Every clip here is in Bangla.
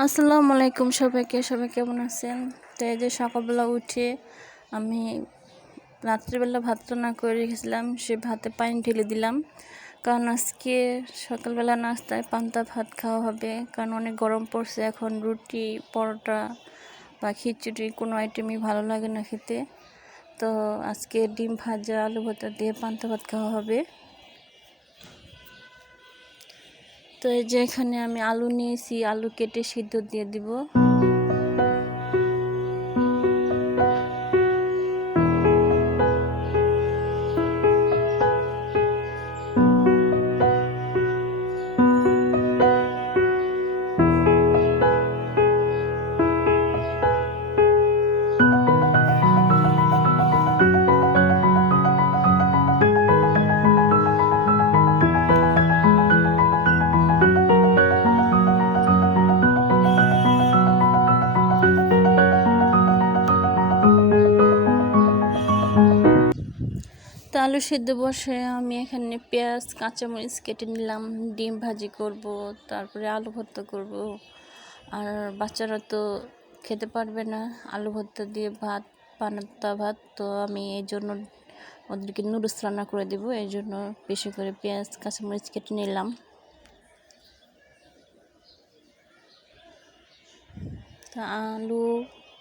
আসসালামু আলাইকুম সবাইকে। সবাই কেমন আছেন? তো এই যে সকালবেলা উঠে আমি রাত্রিবেলা ভাত রান্না করে রেখেছিলাম, সে ভাতে পানি ঢেলে দিলাম, কারণ আজকে সকালবেলা নাস্তায় পান্তা ভাত খাওয়া হবে। কারণ অনেক গরম পড়ছে, এখন রুটি পরোটা বা খিচুড়ি কোনো আইটেমই ভালো লাগে না খেতে। তো আজকে ডিম ভাজা আলু ভর্তা দিয়ে পান্তা ভাত খাওয়া হবে। তো এই যে এখানে আমি আলু নিয়েছি, আলু কেটে সিদ্ধ দিয়ে দিব। তো আলু সিদ্ধ বসে আমি এখানে পেঁয়াজ কাঁচামরিচ কেটে নিলাম, ডিম ভাজি করব, তারপরে আলু ভর্তা করব। আর বাচ্চারা তো খেতে পারবে না আলু ভর্তা দিয়ে ভাত, পান্তা ভাত, তো আমি এই জন্য ওদেরকে নুডলস রান্না করে দেবো। এই জন্য বেশি করে পেঁয়াজ কাঁচামরিচ কেটে নিলাম। তা আলু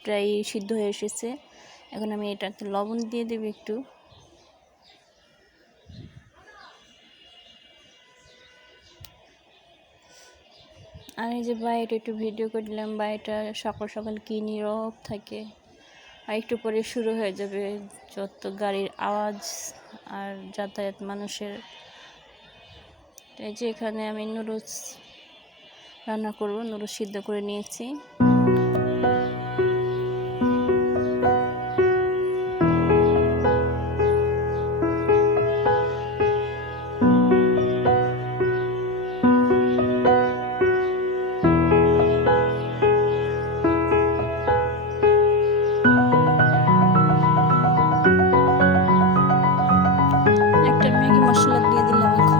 প্রায় সিদ্ধ হয়ে এসেছে, এখন আমি এটাতে লবণ দিয়ে দেবো একটু। আর এই যে বাইরে একটু ভিডিও করলাম, বাড়িটা সকাল সকাল কি নীরব থাকে, আর একটু পরে শুরু হয়ে যাবে যত গাড়ির আওয়াজ আর যাতায়াত মানুষের। এই যে এখানে আমি নুডলস রান্না করব, নুডলস সিদ্ধ করে নিয়েছি। একটা ম্যাগি মশলা দিয়ে দিলাম এখন।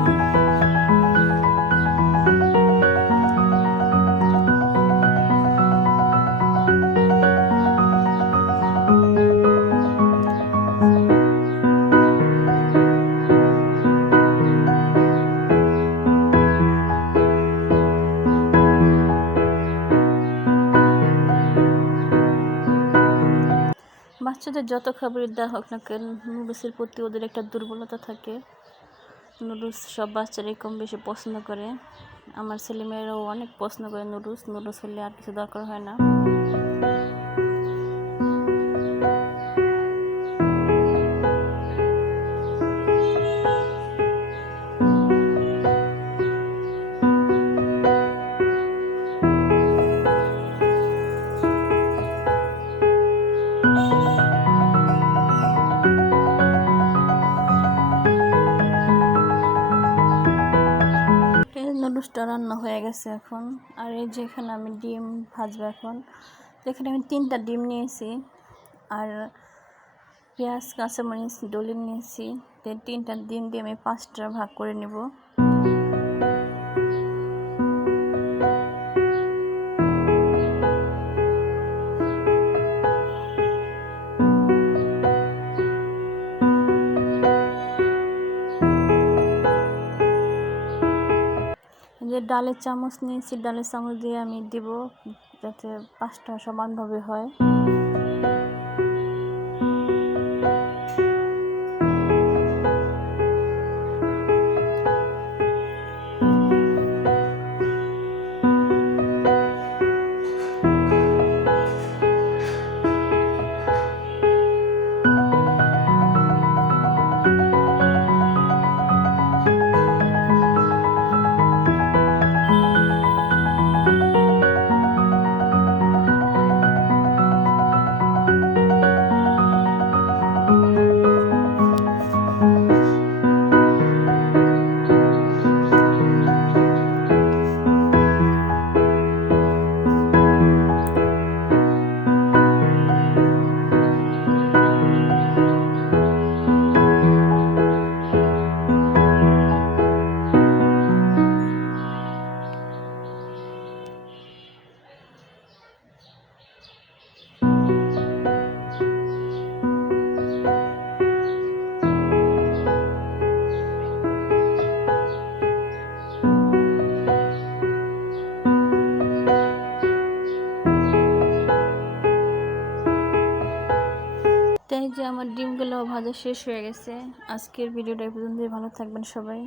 বাচ্চাদের যত খাবার দেওয়া হোক না কেন, নুডলসের প্রতি ওদের একটা দুর্বলতা থাকে। নুডলস সব বাচ্চারাই কম বেশি পছন্দ করে। আমার ছেলেমেয়েরাও অনেক পছন্দ করে নুডলস। নুডলস হলে আর কিছু দরকার হয় না। নুডলসটা রান্না হয়ে গেছে এখন। আর এই যে এখানে আমি ডিম ভাজবো এখন। এখানে আমি 3টা ডিম নিয়েছি, আর পেঁয়াজ কাঁচামরিচ ডলে নিয়েছি। 3টা ডিম দিয়ে আমি 5টা ভাগ করে নেব। যে ডালের চামচ নিয়েছি, ডালের চামচ দিয়ে আমি দিব, যাতে 5টা সমানভাবে হয়। আমার ডিমগুলো ভাজা শেষ হয়ে গেছে। আজকের ভিডিওটা এই পর্যন্তই। ভালো থাকবেন সবাই।